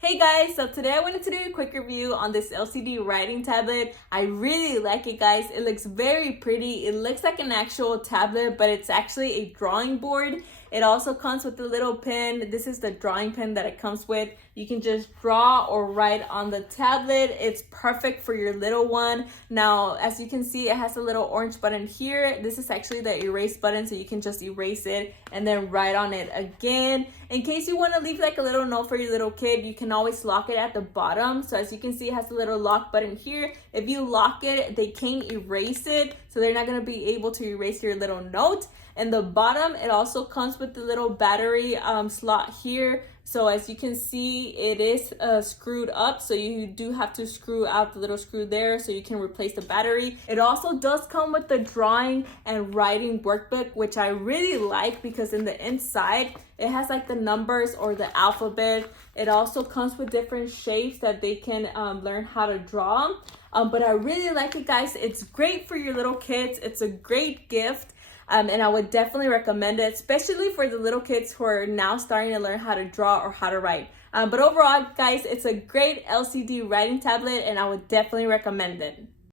Hey guys, so today I wanted to do a quick review on this LCD writing tablet. I really like it, guys. It looks very pretty. It looks like an actual tablet, but it's actually a drawing board. It also comes with a little pen. This is the drawing pen that it comes with. You can just draw or write on the tablet. It's perfect for your little one. Now, as you can see, it has a little orange button here. This is actually the erase button, so you can just erase it and then write on it again. In case you want to leave like a little note for your little kid, you can always lock it at the bottom. So as you can see, it has a little lock button here. If you lock it, they can't erase it, so they're not going to be able to erase your little note. And the bottom, it also comes with the little battery slot here. So as you can see, it is screwed up, so you do have to screw out the little screw there so you can replace the battery. It also does come with the drawing and writing workbook, which I really like because in the inside it has like the numbers or the alphabet. It also comes with different shapes that they can learn how to draw. But I really like it, guys. It's great for your little kids. It's a great gift. And I would definitely recommend it, especially for the little kids who are now starting to learn how to draw or how to write. But overall, guys, it's a great LCD writing tablet, and I would definitely recommend it.